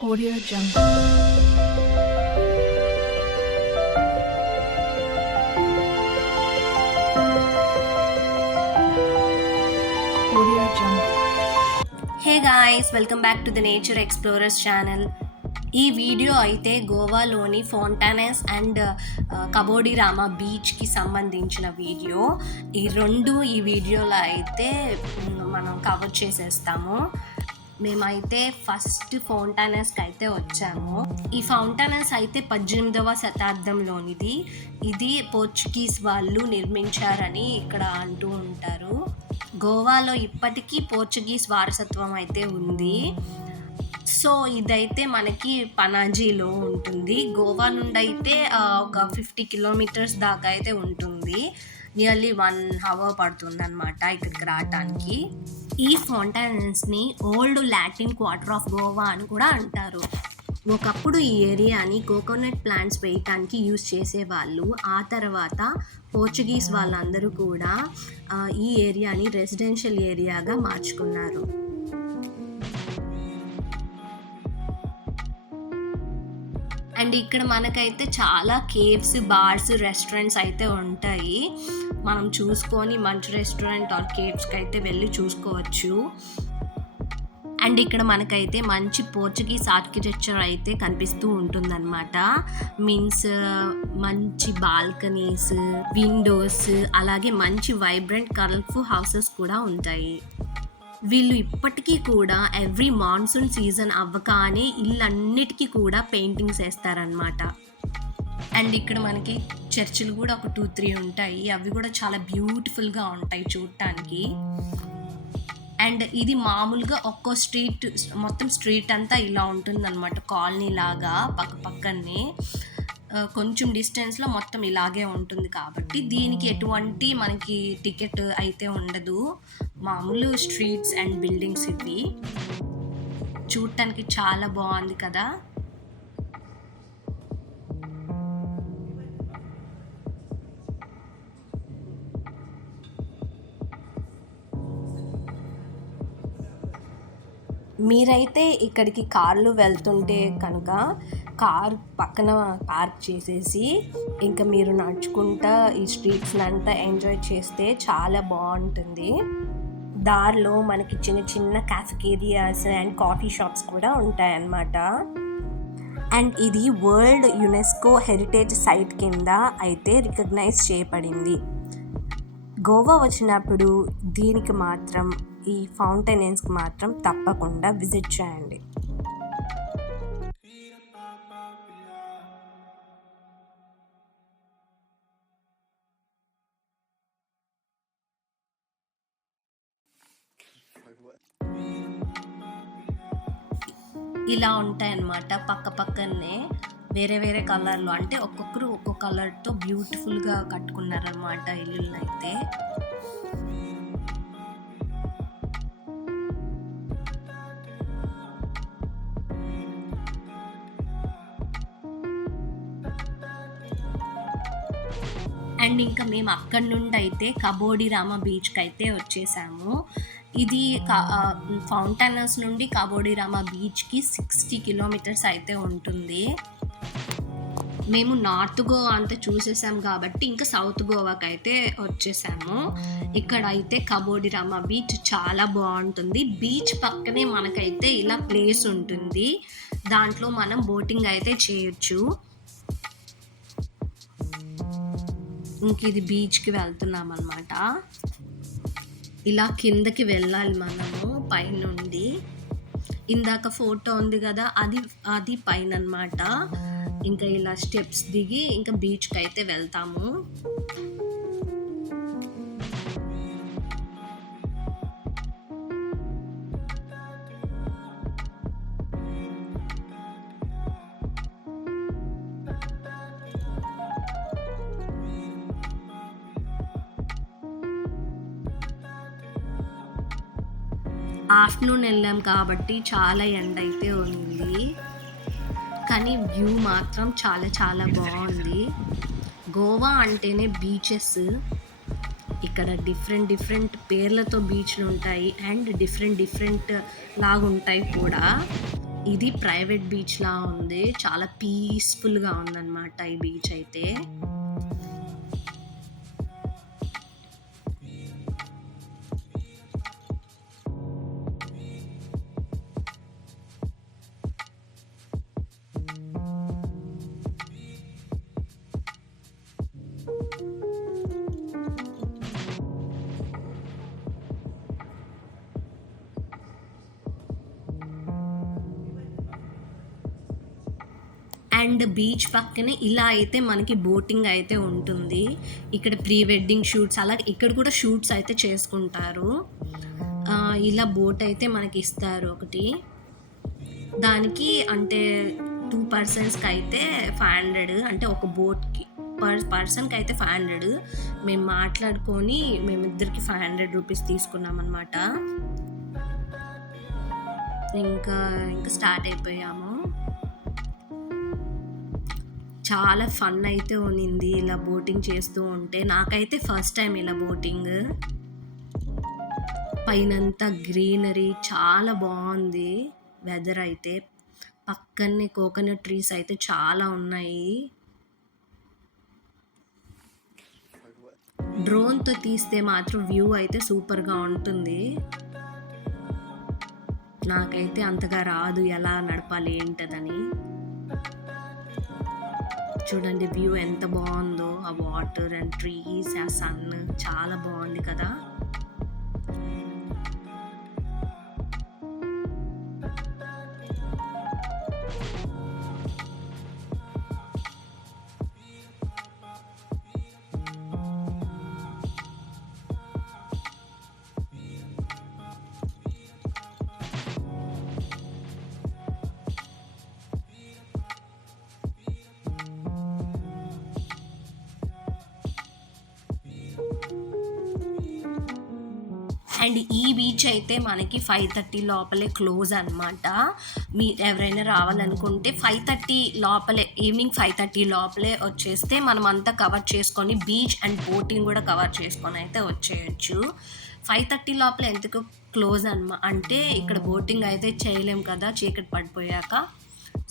Audio Jungle. Audio Jungle. Hey guys welcome back to the nature explorers channel ఈ video అయితే గోవాలోని ఫోంటానెస్ and కబోడి Rama బీచ్కి సంబంధించిన వీడియో ఈ రెండు ఈ వీడియోలో అయితే మనం కవర్ చేసేస్తాము మేమైతే ఫస్ట్ ఫౌంటానెస్కి అయితే వచ్చాము. ఈ ఫౌంటానస్ అయితే పద్దెనిమిదవ శతాబ్దంలోనిది. ఇది పోర్చుగీస్ వాళ్ళు నిర్మించారని ఇక్కడ అంటూ ఉంటారు. గోవాలో ఇప్పటికీ పోర్చుగీస్ వారసత్వం అయితే ఉంది. సో ఇదైతే మనకి పనాజీలో ఉంటుంది. గోవా నుండి అయితే ఒక ఫిఫ్టీ కిలోమీటర్స్ దాకా అయితే ఉంటుంది. నియర్లీ వన్ హవర్ పడుతుంది అనమాట ఇక్కడికి రావటానికి. ఈ ఫౌంటైన్స్ని old latin quarter of Goa అని కూడా అంటారు. ఒకప్పుడు ఈ ఏరియాని కోకోనట్ ప్లాంట్స్ వేయటానికి యూజ్ చేసేవాళ్ళు. ఆ తర్వాత పోర్చుగీస్ వాళ్ళందరూ కూడా ఈ ఏరియాని రెసిడెన్షియల్ ఏరియాగా మార్చుకున్నారు. అండ్ ఇక్కడ మనకైతే చాలా కేవ్స్ బార్స్ రెస్టారెంట్స్ అయితే ఉంటాయి. మనం చూసుకొని మంచి రెస్టారెంట్ ఆర్ కేవ్స్కి అయితే వెళ్ళి చూసుకోవచ్చు. అండ్ ఇక్కడ మనకైతే మంచి పోర్చుగీస్ ఆర్కిటెక్చర్ అయితే కనిపిస్తూ ఉంటుందన్నమాట. మీన్స్ మంచి బాల్కనీస్ విండోస్ అలాగే మంచి వైబ్రెంట్ కలర్ఫుల్ హౌసెస్ కూడా ఉంటాయి. వీళ్ళు ఇప్పటికీ కూడా ఎవ్రీ మాన్సూన్ సీజన్ అవ్వగానే ఇల్లన్నిటికీ కూడా పెయింటింగ్స్ వేస్తారనమాట అండ్ ఇక్కడ మనకి చర్చిలు కూడా ఒక టూ త్రీ ఉంటాయి. అవి కూడా చాలా బ్యూటిఫుల్గా ఉంటాయి చూడటానికి అండ్ ఇది మామూలుగా ఒక్కో స్ట్రీట్ మొత్తం స్ట్రీట్ అంతా ఇలా ఉంటుందన్నమాట. కాలనీ లాగా పక్క పక్కనే కొంచెం డిస్టెన్స్లో మొత్తం ఇలాగే ఉంటుంది కాబట్టి దీనికి ఎటువంటి మనకి టికెట్ అయితే ఉండదు. మామూలు స్ట్రీట్స్ అండ్ బిల్డింగ్స్ ఇవి. చూడటానికి చాలా బాగుంది కదా. మీరైతే ఇక్కడికి కార్లు వెళ్తుంటే కనుక కార్ పక్కన పార్క్ చేసేసి ఇంకా మీరు నడుచుకుంటా ఈ స్ట్రీట్స్ని అంతా ఎంజాయ్ చేస్తే చాలా బాగుంటుంది. దారిలో మనకి చిన్న చిన్న క్యాఫికేరియాస్ అండ్ కాఫీ షాప్స్ కూడా ఉంటాయన్నమాట. అండ్ ఇది వరల్డ్ యునెస్కో హెరిటేజ్ సైట్ కింద అయితే రికగ్నైజ్ చేయబడింది. గోవా వచ్చినప్పుడు దీనికి మాత్రం ఈ ఫౌంటైన్స్కి మాత్రం తప్పకుండా విజిట్ చేయండి. ఇలా ఉంటాయన్నమాట పక్క పక్కనే వేరే వేరే కలర్లో. అంటే ఒక్కొక్కరు ఒక్కొక్క కలర్తో బ్యూటిఫుల్గా కట్టుకున్నారనమాట అయితే అండ్ ఇంకా మేము అక్కడి నుండి అయితే కబోడిరామ బీచ్కి అయితే వచ్చేసాము. ఇది ఫౌంటైనర్స్ నుండి కబోడిరామ బీచ్కి సిక్స్టీ కిలోమీటర్స్ అయితే ఉంటుంది. మేము నార్త్ గోవా అంతా చూసేసాం కాబట్టి ఇంకా సౌత్ గోవాకి అయితే వచ్చేసాము. ఇక్కడ అయితే కబోడి బీచ్ చాలా బాగుంటుంది. బీచ్ పక్కనే మనకైతే ఇలా ప్లేస్ ఉంటుంది. దాంట్లో మనం బోటింగ్ అయితే చేయొచ్చు. ఇంక ఇది బీచ్కి వెళ్తున్నాం అనమాట ఇలా కిందకి వెళ్ళాలి మనము పైనుండి. ఇందాక ఫోటో ఉంది కదా అది అది పైన అనమాట ఇంకా ఇలా స్టెప్స్ దిగి ఇంకా బీచ్కి అయితే వెళ్తాము. ఆఫ్టర్నూన్ వెళ్ళాం కాబట్టి చాలా ఎండ అయితే ఉంది. కానీ వ్యూ మాత్రం చాలా చాలా బాగుంది. గోవా అంటేనే బీచెస్. ఇక్కడ డిఫరెంట్ డిఫరెంట్ పేర్లతో బీచ్లు ఉంటాయి అండ్ డిఫరెంట్ డిఫరెంట్ లాగా ఉంటాయి కూడా. ఇది ప్రైవేట్ బీచ్ లా ఉంది. చాలా పీస్ఫుల్గా ఉందన్నమాట ఈ బీచ్ అయితే. అండ్ బీచ్ పక్కనే ఇలా అయితే మనకి బోటింగ్ అయితే ఉంటుంది. ఇక్కడ ప్రీ వెడ్డింగ్ షూట్స్ అలా ఇక్కడ కూడా షూట్స్ అయితే చేసుకుంటారు. ఇలా బోట్ అయితే మనకి ఇస్తారు ఒకటి. దానికి అంటే టూ పర్సన్స్కి అయితే ఫైవ్ హండ్రెడ్ అంటే ఒక బోట్కి పర్ పర్సన్కి అయితే ఫైవ్ హండ్రెడ్. మేము మాట్లాడుకొని మేమిద్దరికి ఫైవ్ హండ్రెడ్ రూపీస్ తీసుకున్నాం అనమాట ఇంకా ఇంకా స్టార్ట్ అయిపోయాము. చాలా ఫన్ అయితే ఉన్నింది ఇలా బోటింగ్ చేస్తూ ఉంటే. నాకైతే ఫస్ట్ టైం ఇలా బోటింగ్ పైనంతా గ్రీనరీ చాలా బాగుంది వెదర్ అయితే. పక్కనే కోకోనట్ ట్రీస్ అయితే చాలా ఉన్నాయి. డ్రోన్తో తీస్తే మాత్రం వ్యూ అయితే సూపర్గా ఉంటుంది. నాకైతే అంతగా రాదు ఎలా నడపాలి ఏంటదని. చూడండి వ్యూ ఎంత బాగుందో. ఆ వాటర్ అండ్ ట్రీస్ ఆ సన్ చాలా బాగుంది కదా. అండ్ ఈ బీచ్ అయితే మనకి ఫైవ్ థర్టీ లోపలే క్లోజ్ అనమాట మీ ఎవరైనా రావాలనుకుంటే ఫైవ్ థర్టీ లోపలే ఈవినింగ్ ఫైవ్ థర్టీ లోపలే వచ్చేస్తే మనం అంతా కవర్ చేసుకొని బీచ్ అండ్ బోటింగ్ కూడా కవర్ చేసుకొని అయితే వచ్చేయచ్చు. ఫైవ్ థర్టీ లోపల ఎందుకు క్లోజ్ అనమా అంటే ఇక్కడ బోటింగ్ అయితే చేయలేం కదా చీకటి పడిపోయాక.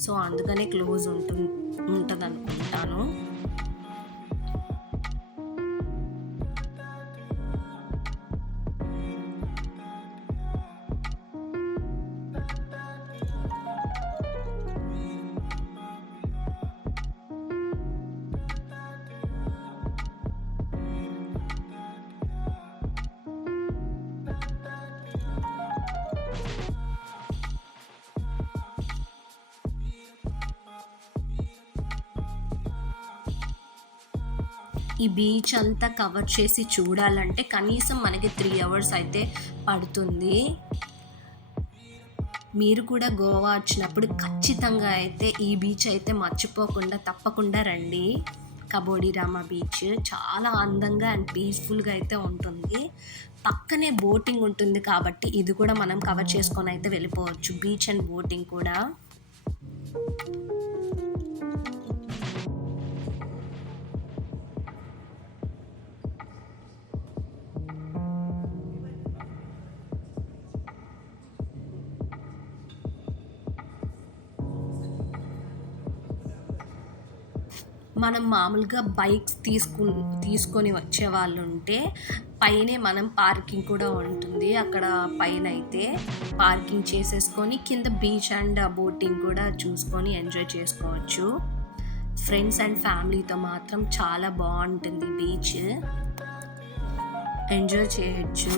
సో అందుకనే క్లోజ్ ఉంటుంది ఉంటుంది అనుకుంటాను ఈ బీచ్ అంతా కవర్ చేసి చూడాలంటే కనీసం మనకి త్రీ అవర్స్ అయితే పడుతుంది. మీరు కూడా గోవా వచ్చినప్పుడు ఖచ్చితంగా అయితే ఈ బీచ్ అయితే మర్చిపోకుండా తప్పకుండా రండి. కబోడి రామ బీచ్ చాలా అందంగా అండ్ పీస్ఫుల్గా అయితే ఉంటుంది. పక్కనే బోటింగ్ ఉంటుంది కాబట్టి ఇది కూడా మనం కవర్ చేసుకొని అయితే వెళ్ళిపోవచ్చు. బీచ్ అండ్ బోటింగ్ కూడా. మనం మామూలుగా బైక్స్ తీసుకు తీసుకొని వచ్చే వాళ్ళు ఉంటే పైనే మనం పార్కింగ్ కూడా ఉంటుంది. అక్కడ పైన అయితే పార్కింగ్ చేసేసుకొని కింద బీచ్ అండ్ బోటింగ్ కూడా చూసుకొని ఎంజాయ్ చేసుకోవచ్చు. ఫ్రెండ్స్ అండ్ ఫ్యామిలీతో మాత్రం చాలా బాగుంటుంది బీచ్. ఎంజాయ్ చేయొచ్చు.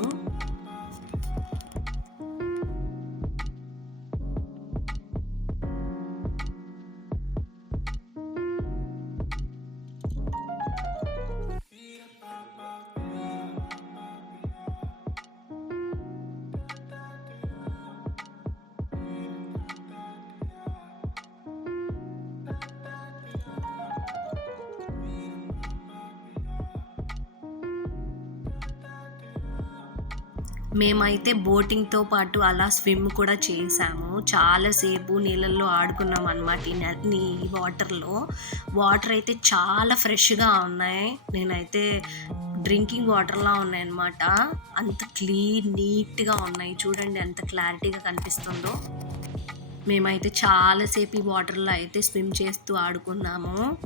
మేమైతే బోటింగ్తో పాటు అలా స్విమ్ కూడా చేసాము. చాలాసేపు నీళ్ళల్లో ఆడుకున్నాం అనమాట ఈ వాటర్లో. వాటర్ అయితే చాలా ఫ్రెష్గా ఉన్నాయి. నేనైతే డ్రింకింగ్ వాటర్లా ఉన్నాయన్నమాట. అంత క్లీన్ నీట్గా ఉన్నాయి. చూడండి ఎంత క్లారిటీగా కనిపిస్తుందో. మేమైతే చాలాసేపు ఈ వాటర్లో అయితే స్విమ్ చేస్తూ ఆడుకున్నాము.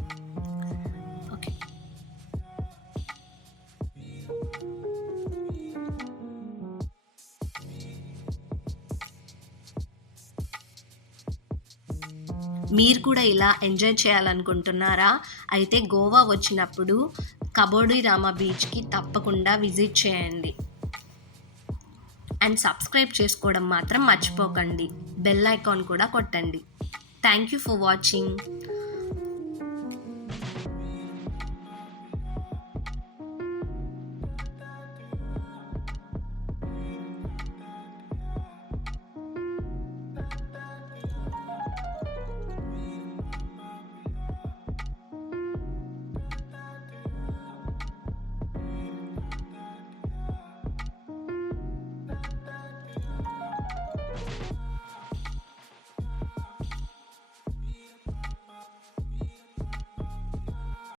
మీరు కూడా ఇలా ఎంజాయ్ చేయాలనుకుంటున్నారా? అయితే గోవా వచ్చినప్పుడు కబోడి రామా బీచ్కి తప్పకుండా విజిట్ చేయండి. అండ్ సబ్స్క్రైబ్ చేసుకోవడం మాత్రం మర్చిపోకండి. బెల్ ఐకాన్ కూడా కొట్టండి. Thank you for watching